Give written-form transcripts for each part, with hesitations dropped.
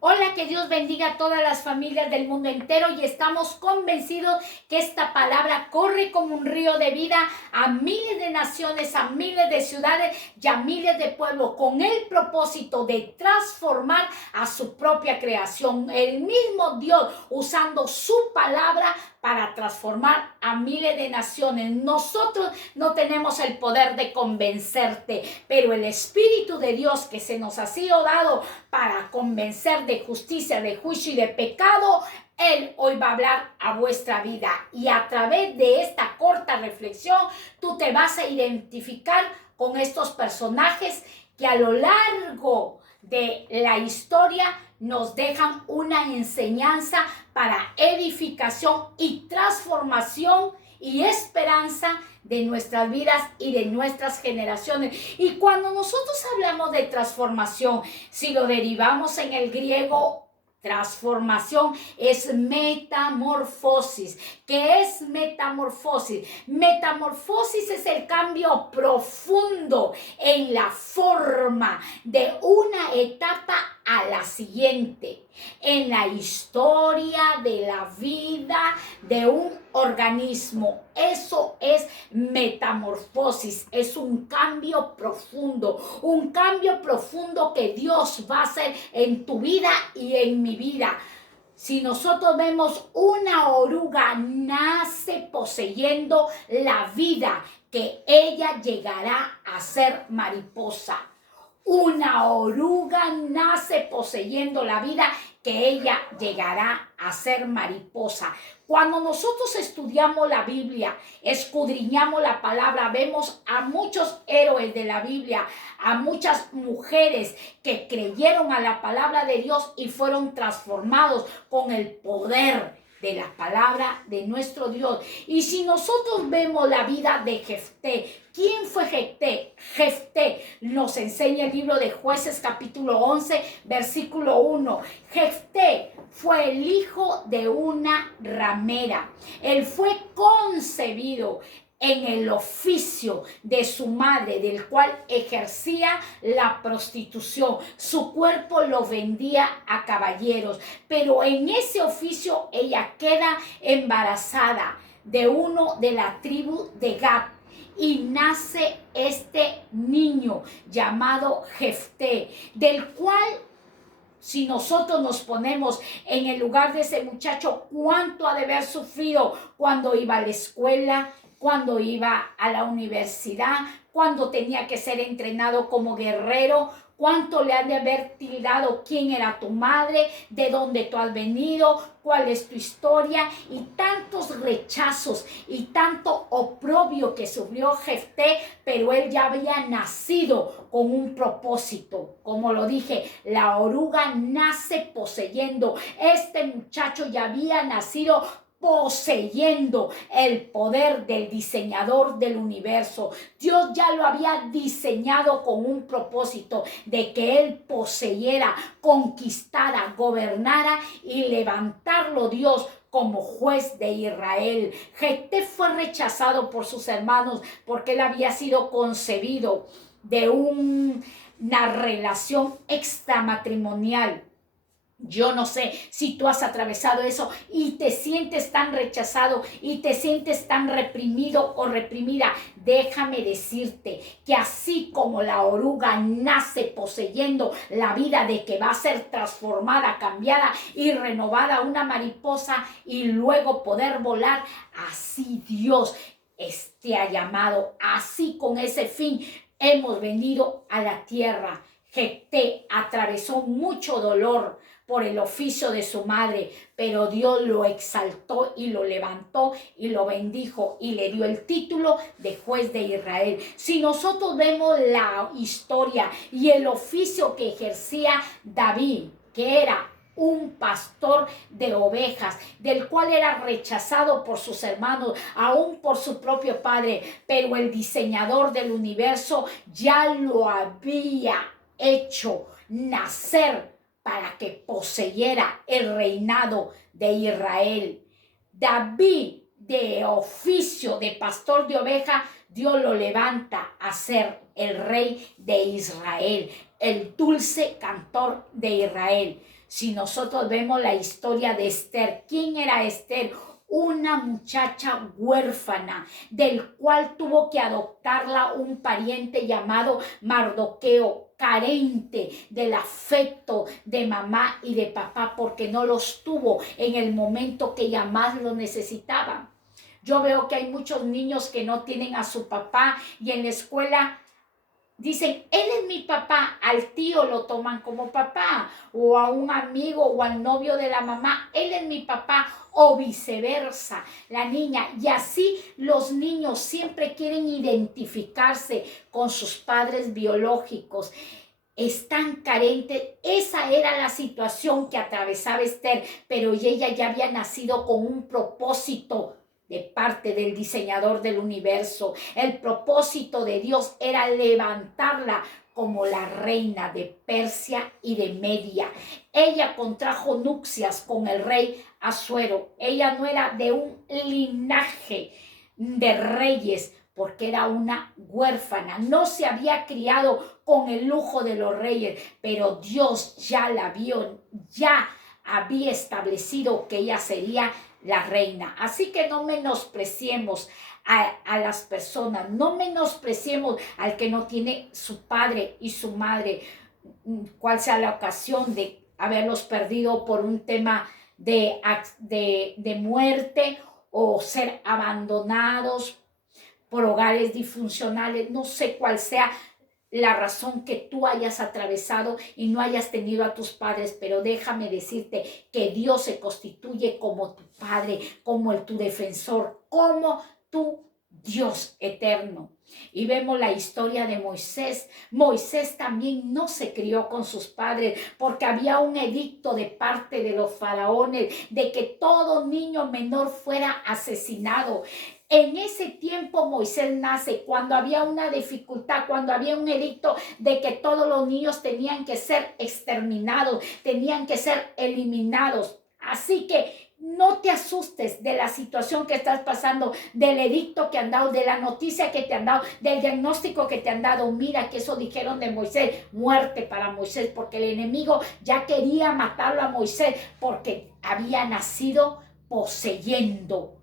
Hola, que Dios bendiga a todas las familias del mundo entero y estamos convencidos que esta palabra corre como un río de vida a miles de naciones, a miles de ciudades y a miles de pueblos con el propósito de transformar a su propia creación. El mismo Dios usando su palabra para transformar a miles de naciones. Nosotros no tenemos el poder de convencerte, pero el Espíritu de Dios que se nos ha sido dado para convencer de justicia, de juicio y de pecado, Él hoy va a hablar a vuestra vida. Y a través de esta corta reflexión, tú te vas a identificar con estos personajes que a lo largo de la historia nos dejan una enseñanza para edificación y transformación y esperanza de nuestras vidas y de nuestras generaciones. Y cuando nosotros hablamos de transformación, si lo derivamos en el griego, transformación es metamorfosis. ¿Qué es metamorfosis? Metamorfosis es el cambio profundo en la forma de una etapa a la siguiente, en la historia de la vida de un organismo. Eso es metamorfosis, es un cambio profundo que Dios va a hacer en tu vida y en mi vida. Si nosotros vemos una oruga nace poseyendo la vida, que ella llegará a ser mariposa. Una oruga nace poseyendo la vida, que ella llegará a ser mariposa. Cuando nosotros estudiamos la Biblia, escudriñamos la palabra, vemos a muchos héroes de la Biblia, a muchas mujeres que creyeron a la palabra de Dios y fueron transformados con el poder de la palabra de nuestro Dios. Y si nosotros vemos la vida de Jefté, ¿quién fue Jefté? Jefté nos enseña el libro de Jueces capítulo 11, versículo 1. Jefté fue el hijo de una ramera. Él fue concebido en el oficio de su madre, del cual ejercía la prostitución. Su cuerpo lo vendía a caballeros, pero en ese oficio ella queda embarazada de uno de la tribu de Gad. Y nace este niño llamado Jefté, del cual, si nosotros nos ponemos en el lugar de ese muchacho, cuánto ha de haber sufrido cuando iba a la escuela, cuando iba a la universidad, cuando tenía que ser entrenado como guerrero, cuánto le han de haber tildado quién era tu madre, de dónde tú has venido, cuál es tu historia, y tantos rechazos y tanto oprobio que sufrió Jefté, pero él ya había nacido con un propósito. Como lo dije, la oruga nace poseyendo. Este muchacho ya había nacido poseyendo el poder del diseñador del universo. Dios ya lo había diseñado con un propósito de que él poseyera, conquistara, gobernara y levantarlo Dios como juez de Israel. Jefté fue rechazado por sus hermanos porque él había sido concebido de una relación extramatrimonial. Yo no sé si tú has atravesado eso y te sientes tan rechazado y te sientes tan reprimido o reprimida. Déjame decirte que así como la oruga nace poseyendo la vida de que va a ser transformada, cambiada y renovada una mariposa y luego poder volar, así Dios te ha llamado, así con ese fin hemos venido a la tierra. Jefté atravesó mucho dolor por el oficio de su madre, pero Dios lo exaltó y lo levantó y lo bendijo y le dio el título de juez de Israel. Si nosotros vemos la historia y el oficio que ejercía David, que era un pastor de ovejas, del cual era rechazado por sus hermanos, aún por su propio padre, pero el diseñador del universo ya lo había hecho nacer para que poseyera el reinado de Israel. David, de oficio de pastor de oveja, Dios lo levanta a ser el rey de Israel, el dulce cantor de Israel. Si nosotros vemos la historia de Esther, ¿quién era Esther? Una muchacha huérfana, del cual tuvo que adoptarla un pariente llamado Mardoqueo, carente del afecto de mamá y de papá, porque no los tuvo en el momento que ella más lo necesitaba. Yo veo que hay muchos niños que no tienen a su papá y en la escuela dicen, él es mi papá, al tío lo toman como papá, o a un amigo o al novio de la mamá, él es mi papá, o viceversa, la niña. Y así los niños siempre quieren identificarse con sus padres biológicos. Están carentes. Esa era la situación que atravesaba Esther, pero ella ya había nacido con un propósito de parte del diseñador del universo. El propósito de Dios era levantarla como la reina de Persia y de Media. Ella contrajo nupcias con el rey Asuero. Ella no era de un linaje de reyes, porque era una huérfana, no se había criado con el lujo de los reyes, pero Dios ya la vio, ya había establecido que ella sería la reina. Así que no menospreciemos a las personas, no menospreciemos al que no tiene su padre y su madre, cual sea la ocasión de haberlos perdido por un tema de muerte o ser abandonados por hogares disfuncionales. No sé cuál sea la razón que tú hayas atravesado y no hayas tenido a tus padres, pero déjame decirte que Dios se constituye como tu padre, como tu defensor, como tu Dios eterno. Y vemos la historia de Moisés. Moisés también no se crió con sus padres porque había un edicto de parte de los faraones de que todo niño menor fuera asesinado. En ese tiempo Moisés nace cuando había una dificultad, cuando había un edicto de que todos los niños tenían que ser exterminados, tenían que ser eliminados. Así que no te asustes de la situación que estás pasando, del edicto que han dado, de la noticia que te han dado, del diagnóstico que te han dado. Mira que eso dijeron de Moisés, muerte para Moisés, porque el enemigo ya quería matarlo a Moisés porque había nacido poseyendo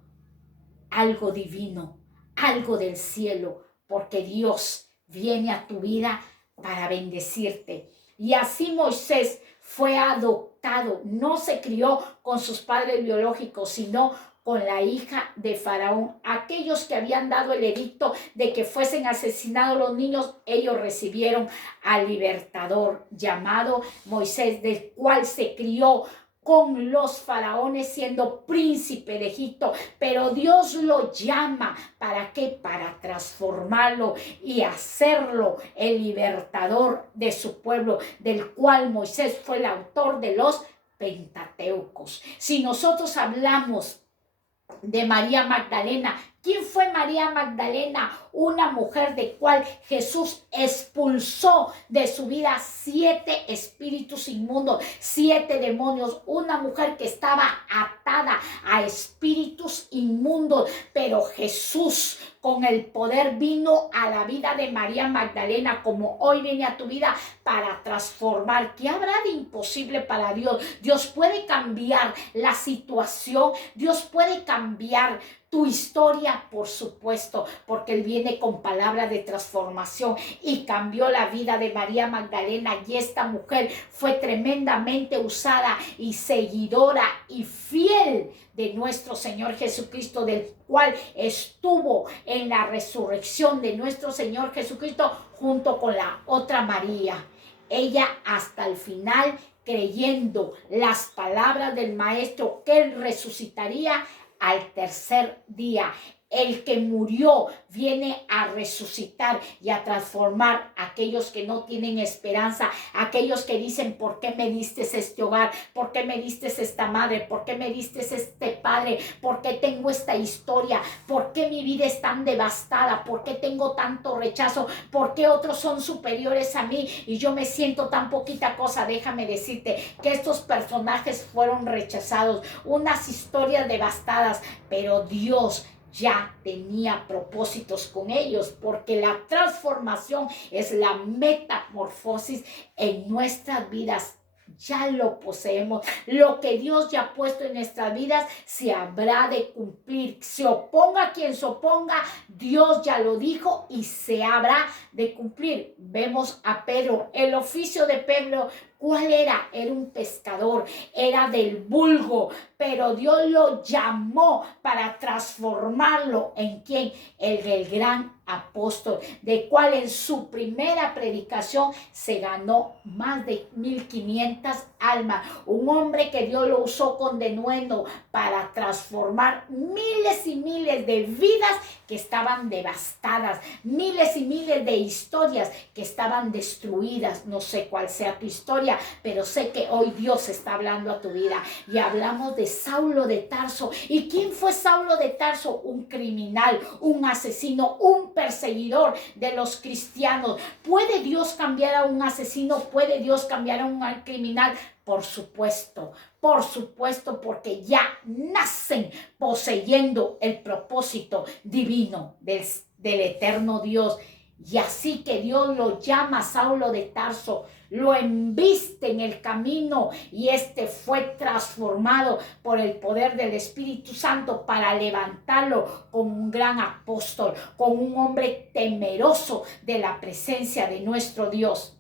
algo divino, algo del cielo, porque Dios viene a tu vida para bendecirte. Y así Moisés fue adoptado, no se crió con sus padres biológicos, sino con la hija de Faraón. Aquellos que habían dado el edicto de que fuesen asesinados los niños, ellos recibieron al libertador llamado Moisés, del cual se crió con los faraones siendo príncipe de Egipto, pero Dios lo llama, ¿para qué? Para transformarlo y hacerlo el libertador de su pueblo, del cual Moisés fue el autor de los Pentateucos. Si nosotros hablamos de María Magdalena, ¿quién fue María Magdalena? Una mujer de cual Jesús expulsó de su vida 7 espíritus inmundos, 7 demonios, una mujer que estaba atada a espíritus inmundos, pero Jesús con el poder vino a la vida de María Magdalena, como hoy viene a tu vida, para transformar. ¿Qué habrá de imposible para Dios? Dios puede cambiar la situación, Dios puede cambiar tu historia, por supuesto, porque Él viene con palabras de transformación y cambió la vida de María Magdalena, y esta mujer fue tremendamente usada y seguidora y fiel de nuestro Señor Jesucristo, del cual estuvo en la resurrección de nuestro Señor Jesucristo junto con la otra María. Ella hasta el final, creyendo las palabras del Maestro que Él resucitaría al tercer día. El que murió viene a resucitar y a transformar a aquellos que no tienen esperanza, aquellos que dicen, ¿por qué me diste este hogar? ¿Por qué me diste esta madre? ¿Por qué me diste este padre? ¿Por qué tengo esta historia? ¿Por qué mi vida es tan devastada? ¿Por qué tengo tanto rechazo? ¿Por qué otros son superiores a mí y yo me siento tan poquita cosa? Déjame decirte que estos personajes fueron rechazados, unas historias devastadas, pero Dios ya tenía propósitos con ellos, porque la transformación es la metamorfosis en nuestras vidas ya lo poseemos. Lo que Dios ya ha puesto en nuestras vidas se habrá de cumplir. Se oponga quien se oponga, Dios ya lo dijo y se habrá de cumplir. Vemos a Pedro, el oficio de Pedro, ¿cuál era? Era un pescador, era del vulgo, pero Dios lo llamó para transformarlo en ¿quién? El del gran apóstol, de cual en su primera predicación se ganó más de 1500 almas. Un hombre que Dios lo usó con denuedo para transformar miles y miles de vidas que estaban devastadas, miles y miles de historias que estaban destruidas. No sé cuál sea tu historia, pero sé que hoy Dios está hablando a tu vida. Y hablamos de Saulo de Tarso. ¿Y quién fue Saulo de Tarso? Un criminal, un asesino, un perseguidor de los cristianos. ¿Puede Dios cambiar a un asesino? ¿Puede Dios cambiar a un criminal? Por supuesto, porque ya nacen poseyendo el propósito divino del eterno Dios. Y así que Dios lo llama Saulo de Tarso, lo embiste en el camino y fue transformado por el poder del Espíritu Santo para levantarlo como un gran apóstol, como un hombre temeroso de la presencia de nuestro Dios.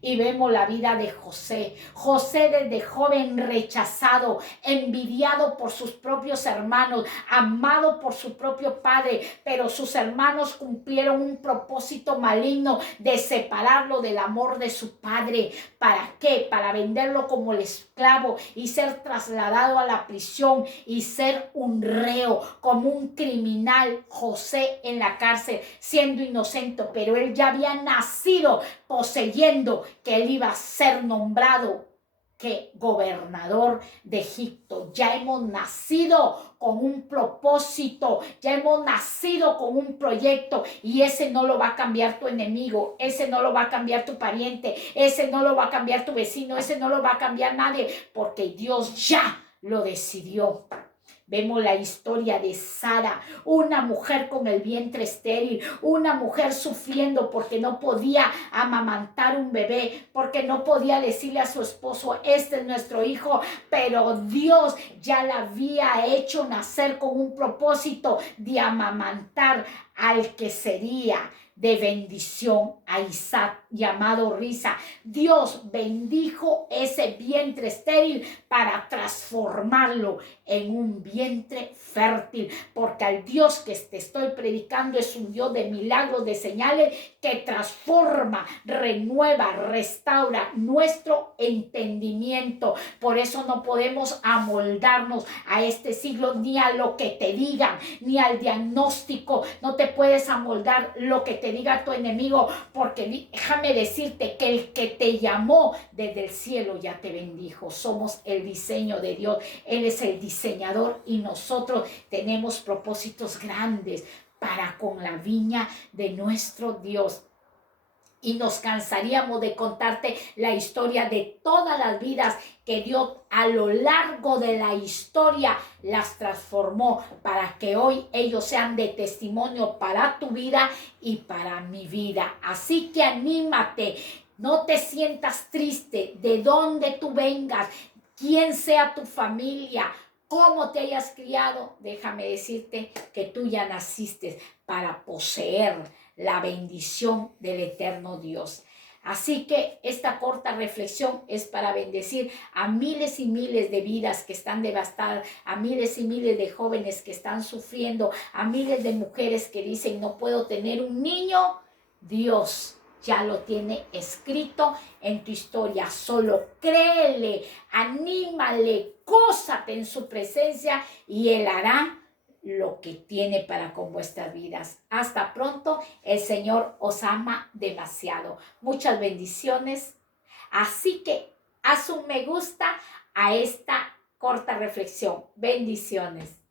Y vemos la vida de José. José desde joven rechazado, envidiado por sus propios hermanos, amado por su propio padre, pero sus hermanos cumplieron un propósito maligno de separarlo del amor de su padre. ¿Para qué? Para venderlo como el esclavo y ser trasladado a la prisión y ser un reo, como un criminal. José en la cárcel, siendo inocente, pero él ya había nacido poseyendo que él iba a ser nombrado que gobernador de Egipto. Ya hemos nacido con un propósito, ya hemos nacido con un proyecto y ese no lo va a cambiar tu enemigo, ese no lo va a cambiar tu pariente, ese no lo va a cambiar tu vecino, ese no lo va a cambiar nadie, porque Dios ya lo decidió. Vemos la historia de Sara, una mujer con el vientre estéril, una mujer sufriendo porque no podía amamantar un bebé, porque no podía decirle a su esposo, este es nuestro hijo, pero Dios ya la había hecho nacer con un propósito de amamantar al que sería de bendición a Isaac, llamado Risa. Dios bendijo ese vientre estéril para transformarlo en un vientre fértil, porque al Dios que te estoy predicando es un Dios de milagros, de señales, que transforma, renueva, restaura nuestro entendimiento. Por eso no podemos amoldarnos a este siglo, ni a lo que te digan, ni al diagnóstico. No te puedes amoldar lo que te diga tu enemigo, porque déjame decirte que el que te llamó desde el cielo ya te bendijo. Somos el diseño de Dios. Él es el diseñador y nosotros tenemos propósitos grandes para con la viña de nuestro Dios. Y nos cansaríamos de contarte la historia de todas las vidas que Dios a lo largo de la historia las transformó para que hoy ellos sean de testimonio para tu vida y para mi vida. Así que anímate, no te sientas triste de dónde tú vengas, quién sea tu familia, cómo te hayas criado. Déjame decirte que tú ya naciste para poseer la bendición del eterno Dios. Así que esta corta reflexión es para bendecir a miles y miles de vidas que están devastadas, a miles y miles de jóvenes que están sufriendo, a miles de mujeres que dicen no puedo tener un niño. Dios ya lo tiene escrito en tu historia. Solo créele, anímale, gózate en su presencia y Él hará lo que tiene para con vuestras vidas. Hasta pronto. El Señor os ama demasiado. Muchas bendiciones. Así que haz un me gusta a esta corta reflexión. Bendiciones.